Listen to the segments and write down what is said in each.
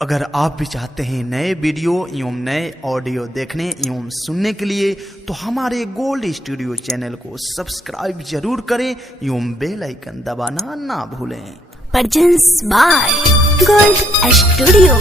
अगर आप भी चाहते हैं नए वीडियो एवं नए ऑडियो देखने एवं सुनने के लिए तो हमारे गोल्ड स्टूडियो चैनल को सब्सक्राइब जरूर करें एवं बेल आइकन दबाना ना भूलें। Presents by Gold Studio.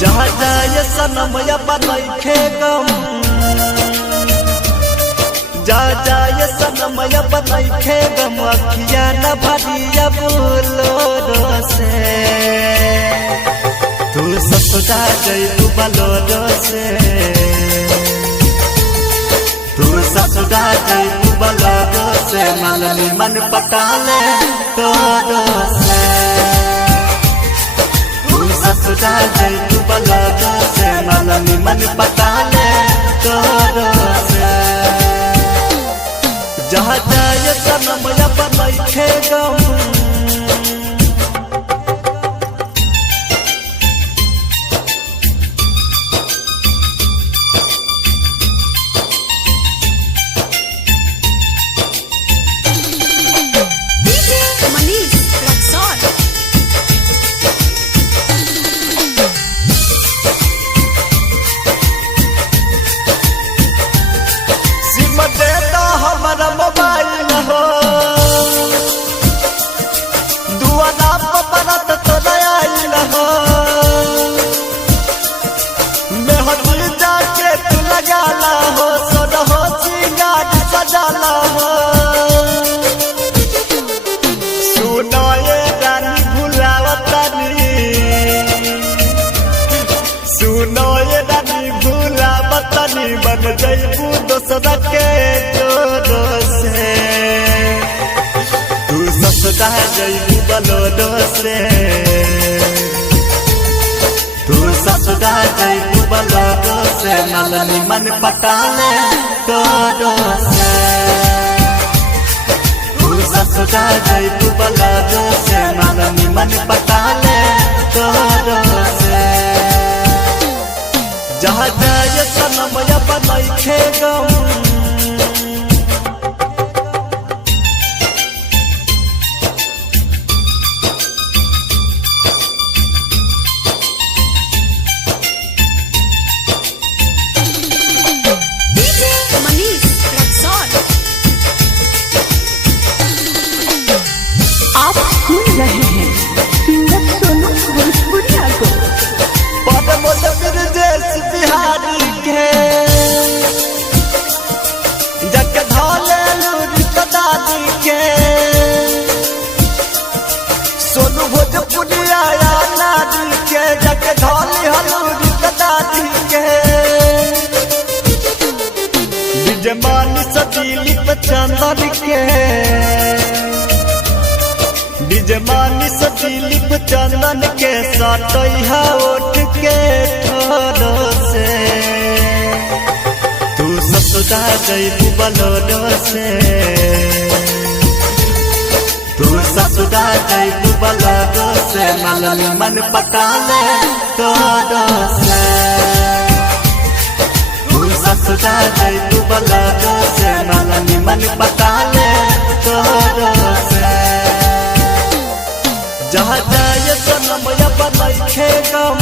जहाँ जाए सनम बनैखे गम, जहाँ जाए सनम बनैखे गम, अखिया न भरिया बोलो से तू ससुरा जइबू बलोरो से, तू ससुरा जइबू बलोरो से, मननी मन पटाले तोरो से, ससुरा जइबू बलोरो से, मननी मन पटाले तोरो से। जहाँ जाए सनम बनैखे गम, हमारा मोबाइल हो दुआरा पपरत तो आइल हो, मेहदी जाके तू लगाला हो, सोना हो सिंगार सजाला हो, सुनो ये रानी भुलावतानी, सुनो ये रानी भुलावतानी, बन जइबू दोसरा के से, तू ससुरा जइबू बलोरो से, तू ससुरा जइबू बलोरो से, मननी मन पटाले तोरो से, तू ससुरा जइबू बलोरो से, मननी मन पटाले तोरो से। जहाँ जाए सनम बनैखे गम, बिहारी के जग धोले रिश्तेदारी के, सोनू भोजपुरिया नारी के, जग धोली हलू रिश्तेदारी के, बिजमानी सतीली चंदन के, बिजमानी सतीली चंदन के, साटैहा उठ के ठोरो से, तू ससुरा जइबू बलोरो से, तू ससुरा जइबू बलोरो से, मननी मन पटाले तोरो से, तू ससुरा जइबू बलोरो से, मननी मन पटाले तोरो से। जहाँ जाए सनम बनैखे गम,